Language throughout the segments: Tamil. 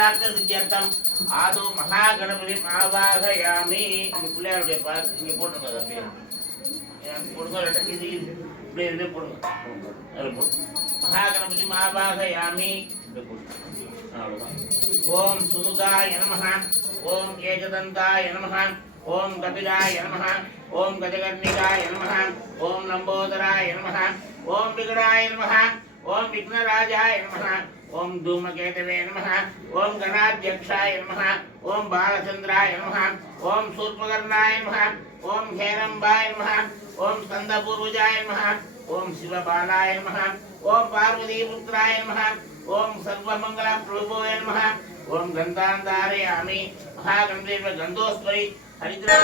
சகசிரார்த்த சித்தியர்த்தம் ஆதோ மகாகணபதிம் ஆவாகயாமி. இந்த பிள்ளையாருடைய பார்த்து இங்கே போட்டுருங்க. அப்படியே போடுங்க. இது இப்படி இருந்து போடுங்க. அதில் போடுங்க. மகாகணபதிம் ஆவாகயாமி. அவ்வளோதான். ஓம் சுமுகாய நமஹ. ஓம் ஏகதந்தாய நமஹ. ஓம் கபிலாய நமஹ. ஓம் கஜகர்ணிகாய நமஹ. ஓம் லம்போதராய நமஹ. ஓம் விகடாய நமஹ. ஓம் விக்னராஜாய நமஹ. ஓம் धूमकेतवे नमः. ओम गणाध्यक्षाय नमः. ओम बालचंद्राय नमः. ओम शूर्पकर्णाय नमः. ओम हेरंबाय नमः. ओम स्कंदपूर्वजाय नमः. ओम शिवबालाय नमः. ओम पार्वतीपुत्राय नमः. ओम सर्वमंगलप्रभुवे नमः. ओम गन्धान्धारयामि. महागन्धेव गन्धोस्त्वयि हरिद्रा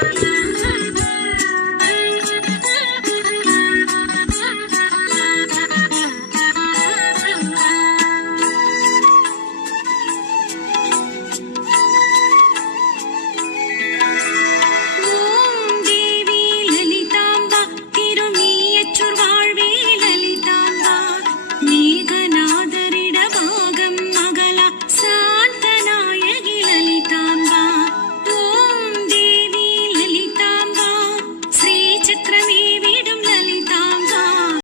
Thank you.